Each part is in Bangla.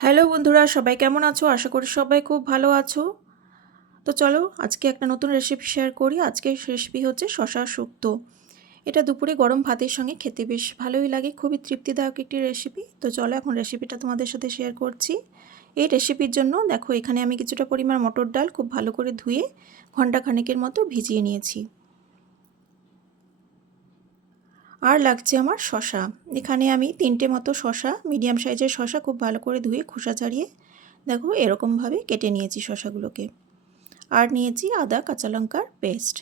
হ্যালো বন্ধুরা, সবাই কেমন আছো? আশা করি সবাই খুব ভালো আছো। তো চলো আজকে একটা নতুন রেসিপি শেয়ার করি। আজকের রেসিপি হচ্ছে শসা শুক্তো। এটা দুপুরে গরম ভাতের সঙ্গে খেতে বেশ ভালোই লাগে, খুবই তৃপ্তিদায়ক একটি রেসিপি। তো চলো এখন রেসিপিটা তোমাদের সাথে শেয়ার করছি। এই রেসিপির জন্য দেখো এখানে আমি কিছুটা পরিমাণ মটর ডাল খুব ভালো করে ধুয়ে ঘন্টাখানেকের মতো ভিজিয়ে নিয়েছি। আর লাগছে আমার শসা। এখানে আমি 3টে মতো শসা, মিডিয়াম সাইজের শসা খুব ভালো করে ধুয়ে খোসা ছাড়িয়ে দেখো এরকমভাবে কেটে নিয়েছি শসাগুলোকে। আর নিয়েছি আদা কাঁচা লঙ্কার পেস্ট।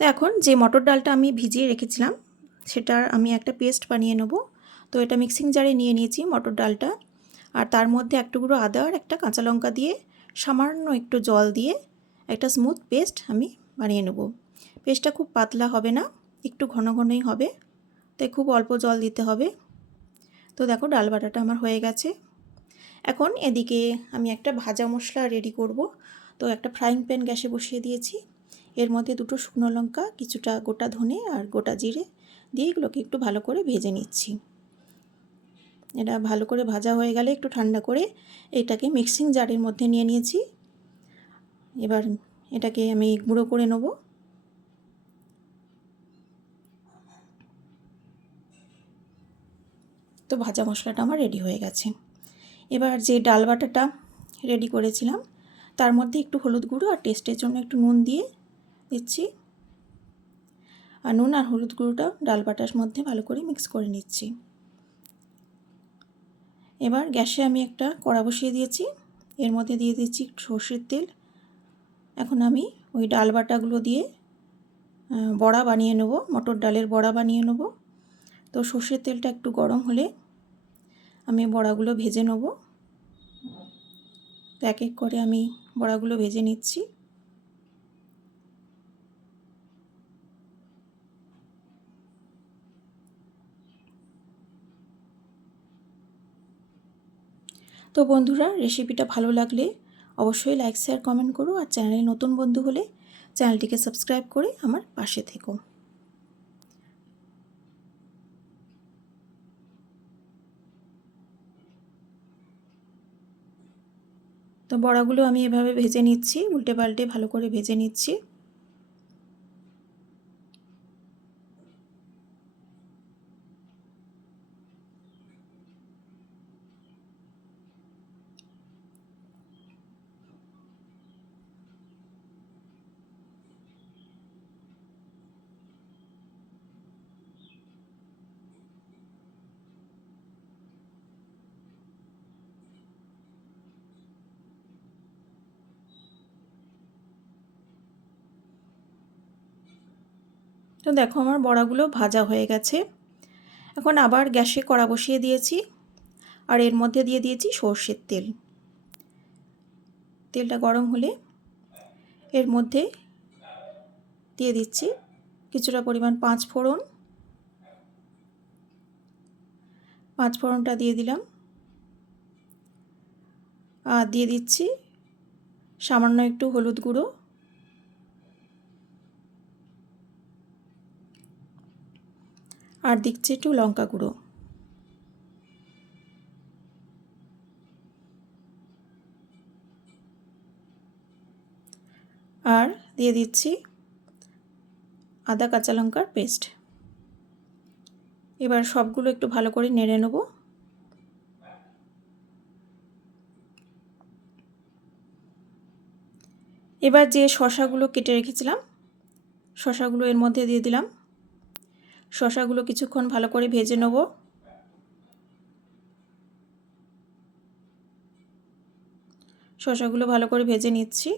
তো এখন যে মটর ডালটা আমি ভিজিয়ে রেখেছিলাম সেটার আমি একটা পেস্ট বানিয়ে নেব। তো এটা মিক্সিং জারে নিয়ে নিয়েছি মটর ডালটা, আর তার মধ্যে এক টুকরো আদা আর একটা কাঁচা লঙ্কা দিয়ে সামান্য একটু জল দিয়ে একটা স্মুথ পেস্ট আমি বানিয়ে নেব। পেস্টটা খুব পাতলা হবে না, একটু ঘন ঘনই হবে, তাই খুব অল্প জল দিতে হবে। তো দেখো ডাল বাটাটা আমার হয়ে গেছে। এখন এদিকে আমি একটা ভাজা মশলা রেডি করব। তো একটা ফ্রাইং প্যান গ্যাসে বসিয়ে দিয়েছি। এর মধ্যে দুটো শুকনো লঙ্কা, কিছুটা গোটা ধনে আর গোটা জিরে দিয়ে এগুলোকে একটু ভালো করে ভেজে নিচ্ছি। এটা ভালো করে ভাজা হয়ে গেলে একটু ঠান্ডা করে এটাকে মিক্সিং জারের মধ্যে নিয়ে নিয়েছি। এবার এটাকে আমি গুঁড়ো করে নেব। তো ভাজা মশলাটা আমার রেডি হয়ে গেছে। এবার যে ডাল বাটাটা রেডি করেছিলাম তার মধ্যে একটু হলুদ গুঁড়ো আর টেস্টের জন্য একটু নুন দিয়ে দিচ্ছি। আর নুন আর হলুদ গুঁড়োটা ডাল বাটার মধ্যে ভালো করে মিক্স করে নিচ্ছি। এবার গ্যাসে আমি একটা কড়া বসিয়ে দিয়েছি। এর মধ্যে দিয়ে দিচ্ছি সর্ষের তেল। এখন আমি ওই ডাল বাটাগুলো দিয়ে বড়া বানিয়ে নেব, মটর ডালের বড়া বানিয়ে নেব। তো সর্ষের তেলটা একটু গরম হলে আমি বড়াগুলো ভেজে নেব। তো এক এক করে আমি বড়াগুলো ভেজে নিচ্ছি। তো বন্ধুরা, রেসিপিটা ভালো লাগলে অবশ্যই লাইক শেয়ার কমেন্ট করো, আর চ্যানেলে নতুন বন্ধু হলে চ্যানেলটিকে সাবস্ক্রাইব করে আমার পাশে থেকো। তো বড়াগুলো আমি এভাবে ভেজে নিচ্ছি, উল্টে পাল্টে ভালো করে ভেজে নিচ্ছি। তো দেখো আমার বড়াগুলো ভাজা হয়ে গেছে। এখন আবার গ্যাসে কড়া বসিয়ে দিয়েছি, আর এর মধ্যে দিয়ে দিয়েছি সর্ষের তেল। তেলটা গরম হলে এর মধ্যে দিয়ে দিচ্ছি কিছুটা পরিমাণ পাঁচ ফোড়ন। পাঁচ ফোড়নটা দিয়ে দিলাম, আর দিয়ে দিচ্ছি সামান্য একটু হলুদ গুঁড়ো, আর দিচ্ছি একটু লঙ্কা গুঁড়ো, আর দিয়ে দিচ্ছি আদা কাঁচা লঙ্কার পেস্ট। এবার সবগুলো একটু ভালো করে নেড়ে নেব। এবার যে শসাগুলো কেটে রেখেছিলাম শসাগুলো এর মধ্যে দিয়ে দিলাম। শসাগুলো কিছুক্ষণ ভালো করে ভেজে নেব। শসাগুলো ভালো করে ভেজে নিচ্ছি।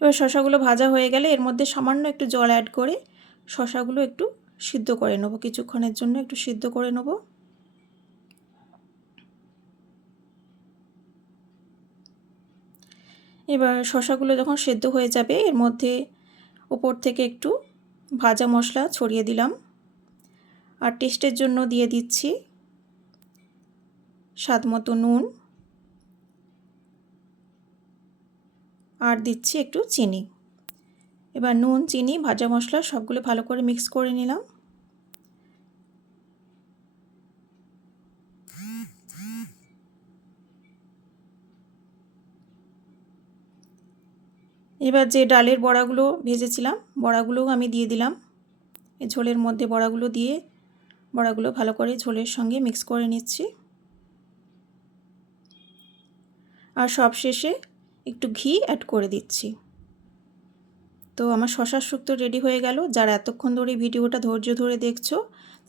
এবার শসাগুলো ভাজা হয়ে গেলে এর মধ্যে সামান্য একটু জল অ্যাড করে শসাগুলো একটু সিদ্ধ করে নেব, কিছুক্ষণের জন্য একটু সিদ্ধ করে নেব। এবার শসাগুলো যখন সেদ্ধ হয়ে যাবে এর মধ্যে উপর থেকে একটু ভাজা মশলা ছড়িয়ে দিলাম, আর টেস্টের জন্য দিয়ে দিচ্ছি স্বাদ মতো নুন, আর দিচ্ছি একটু চিনি। এবার নুন, চিনি, ভাজা মশলা সবগুলো ভালো করে মিক্স করে নিলাম। এবার যে ডালের বড়াগুলো ভেজেছিলাম বড়াগুলোও আমি দিয়ে দিলাম। এই ঝোলের মধ্যে বড়াগুলো দিয়ে বড়াগুলো ভালো করে ঝোলের সঙ্গে মিক্স করে নিচ্ছি। আর সবশেষে একটু ঘি অ্যাড করে দিচ্ছি। তো আমার শসার শুক্তো রেডি হয়ে গেল। যারা এতক্ষণ ধরে ভিডিওটা ধৈর্য ধরে দেখছো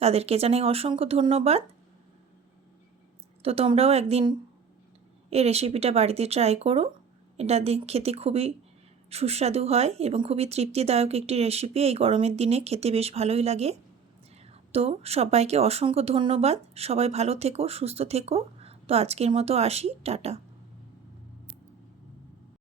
তাদেরকে জানাই অসংখ্য ধন্যবাদ। তো তোমরাও একদিন এই রেসিপিটা বাড়িতে ট্রাই করো। এটা খেতে খুবই সুস্বাদু হয় এবং খুবই তৃপ্তিদায়ক একটি রেসিপি। এই গরমের দিনে খেতে বেশ ভালোই লাগে। তো সবাইকে অসংখ্য ধন্যবাদ। সবাই ভালো থেকো, সুস্থ থেকো। তো আজকের মতো আসি, টাটা।